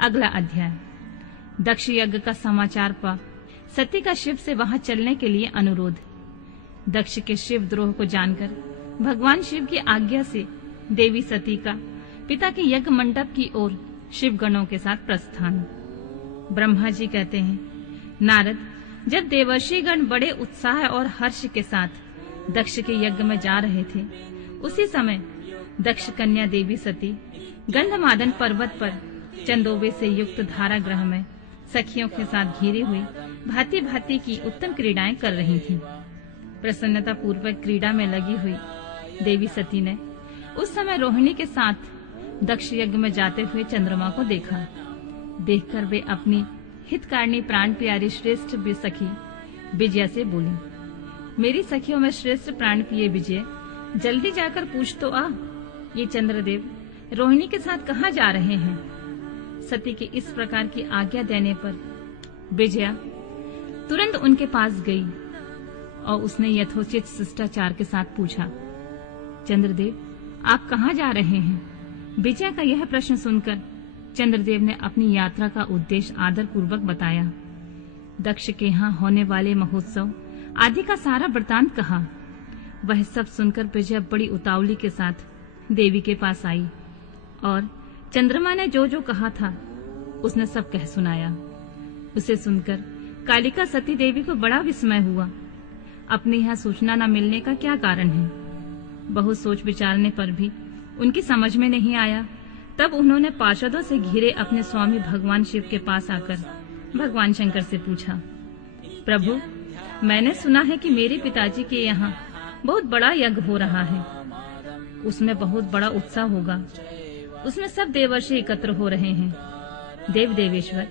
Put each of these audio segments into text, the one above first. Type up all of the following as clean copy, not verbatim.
अगला अध्याय। दक्ष यज्ञ का समाचार पा सती का शिव से वहां चलने के लिए अनुरोध। दक्ष के शिव द्रोह को जानकर भगवान शिव की आज्ञा से देवी सती का पिता के यज्ञ मंडप की ओर शिव गणों के साथ प्रस्थान। ब्रह्मा जी कहते हैं, नारद, जब देवर्षि गण बड़े उत्साह और हर्ष के साथ दक्ष के यज्ञ में जा रहे थे, उसी समय दक्ष कन्या देवी सती गंधमादन पर्वत पर चंदोबे से युक्त धारागृह में सखियों के साथ घिरी हुई भांति भांति की उत्तम क्रीड़ाएं कर रही थीं। प्रसन्नता पूर्वक क्रीड़ा में लगी हुई देवी सती ने उस समय रोहिणी के साथ दक्ष यज्ञ में जाते हुए चंद्रमा को देखा। देखकर वे अपनी हितकारिणी प्राण प्यारी श्रेष्ठ सखी विजया से बोली, मेरी सखियों में श्रेष्ठ प्राण प्रिय विजय, जल्दी जाकर पूछ तो आ, ये चंद्रदेव रोहिणी के साथ कहाँ जा रहे हैं। सती के इस प्रकार की आज्ञा देने पर विजया तुरंत उनके पास गई और उसने यथोचित शिष्टाचार के साथ पूछा, चंद्रदेव, आप कहाँ जा रहे हैं। विजया का यह प्रश्न सुनकर चंद्रदेव ने अपनी यात्रा का उद्देश्य आदर पूर्वक बताया। दक्ष के यहाँ होने वाले महोत्सव आदि का सारा वृतांत कहा। वह सब सुनकर विजया बड़ी उतावली के साथ देवी के पास आई और चंद्रमा ने जो जो कहा था उसने सब कह सुनाया। उसे सुनकर कालिका सती देवी को बड़ा विस्मय हुआ। अपने यहाँ सूचना न मिलने का क्या कारण है। बहुत सोच विचारने पर भी उनकी समझ में नहीं आया। तब उन्होंने पार्षदों से घिरे अपने स्वामी भगवान शिव के पास आकर भगवान शंकर से पूछा, प्रभु, मैंने सुना है कि मेरे पिताजी के यहाँ बहुत बड़ा यज्ञ हो रहा है। उसमें बहुत बड़ा उत्साह होगा। उसमें सब देवर्षि एकत्र हो रहे हैं। देव देवेश्वर,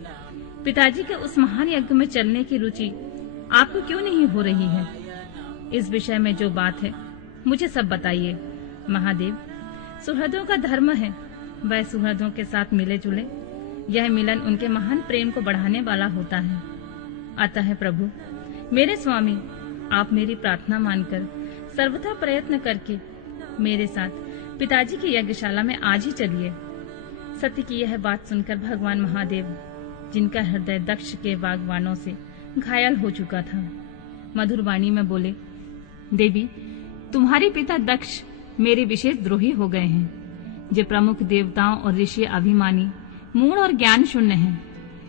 पिताजी के उस महान यज्ञ में चलने की रुचि आपको क्यों नहीं हो रही है। इस विषय में जो बात है मुझे सब बताइए। महादेव, सुहृदों का धर्म है वह सुहृदों के साथ मिले जुले। यह मिलन उनके महान प्रेम को बढ़ाने वाला होता है। अतः प्रभु, मेरे स्वामी, आप मेरी प्रार्थना मानकर सर्वथा प्रयत्न करके मेरे साथ पिताजी की यज्ञशाला में आज ही चलिए। सती की यह बात सुनकर भगवान महादेव, जिनका हृदय दक्ष के बागवानों से घायल हो चुका था, मधुर वाणी में बोले, देवी, तुम्हारे पिता दक्ष मेरे विशेष द्रोही हो गए हैं। जो प्रमुख देवताओं और ऋषि अभिमानी, मूढ़ और ज्ञान शून्य हैं,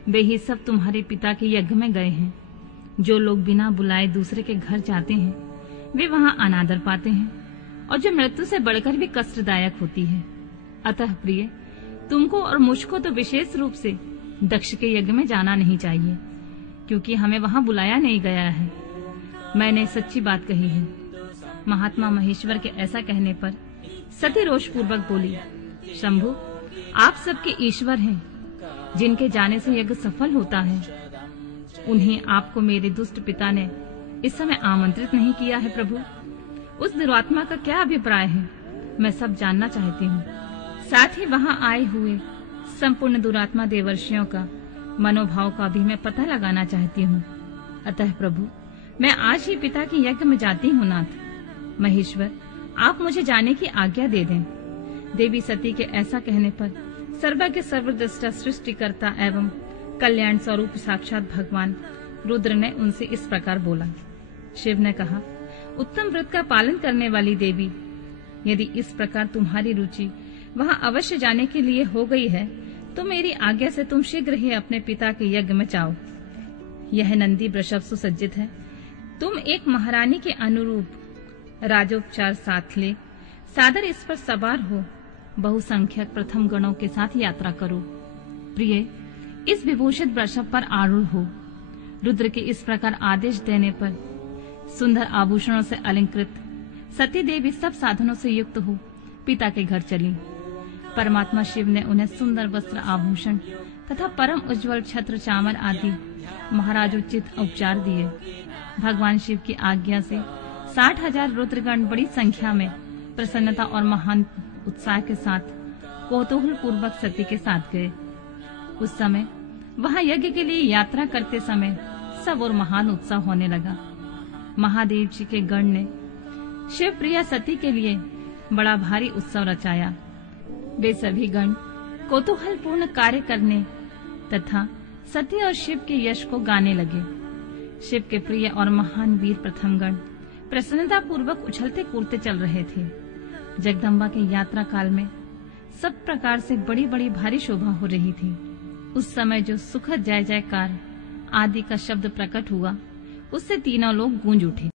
वे ही सब तुम्हारे पिता के यज्ञ में गए हैं। जो लोग बिना बुलाए दूसरे के घर जाते हैं वे वहां अनादर पाते हैं और जो मृत्यु से बढ़कर भी कष्टदायक होती है। अतः प्रिय, तुमको और मुझको तो विशेष रूप से दक्ष के यज्ञ में जाना नहीं चाहिए, क्योंकि हमें वहां बुलाया नहीं गया है। मैंने सच्ची बात कही है। महात्मा महेश्वर के ऐसा कहने पर सती रोष पूर्वक बोली, शंभु, आप सबके ईश्वर हैं। जिनके जाने से यज्ञ सफल होता है, उन्हें आपको मेरे दुष्ट पिता ने इस समय आमंत्रित नहीं किया है। प्रभु, उस दुरात्मा का क्या अभिप्राय है, मैं सब जानना चाहती हूँ। साथ ही वहाँ आए हुए संपूर्ण दुरात्मा देवर्षियों का मनोभाव का भी मैं पता लगाना चाहती हूँ। अतः प्रभु, मैं आज ही पिता के यज्ञ में जाती हूँ। नाथ महेश्वर, आप मुझे जाने की आज्ञा दे दें। देवी सती के ऐसा कहने पर सर्वज्ञ सर्वद्रष्टा सृष्टिकर्ता एवं कल्याण स्वरूप साक्षात भगवान रुद्र ने उनसे इस प्रकार बोला। शिव ने कहा, उत्तम व्रत का पालन करने वाली देवी, यदि इस प्रकार तुम्हारी रुचि वहां अवश्य जाने के लिए हो गई है, तो मेरी आज्ञा से तुम शीघ्र ही अपने पिता के यज्ञ में जाओ। यह नंदी वृषभ सुसज्जित है। तुम एक महारानी के अनुरूप राजोपचार साथ ले सादर इस पर सवार हो बहुसंख्यक प्रथम गणों के साथ यात्रा करो। प्रिय, इस विभूषित वृषभ पर आरूढ़ हो। रुद्र के इस प्रकार आदेश देने पर सुंदर आभूषणों से अलंकृत सती देवी सब साधनों से युक्त हो पिता के घर चली। परमात्मा शिव ने उन्हें सुंदर वस्त्र आभूषण तथा परम उज्ज्वल छत्र चामर आदि महाराजोचित उपचार दिए। भगवान शिव की आज्ञा से 60,000 रुद्रगण बड़ी संख्या में प्रसन्नता और महान उत्साह के साथ कौतूहल पूर्वक सती के साथ गए। उस समय वहां यज्ञ के लिए यात्रा करते समय सब और महान उत्साह होने लगा। महादेव जी के गण ने शिव प्रिया सती के लिए बड़ा भारी उत्सव रचाया। वे सभी गण कौतूहल पूर्ण कार्य करने तथा सती और शिव के यश को गाने लगे। शिव के प्रिय और महान वीर प्रथमगण प्रसन्नता पूर्वक उछलते कूदते चल रहे थे। जगदम्बा के यात्रा काल में सब प्रकार से बड़ी बड़ी भारी शोभा हो रही थी। उस समय जो सुखद जय जयकार आदि का शब्द प्रकट हुआ, उससे तीनों लोग गूंज उठे।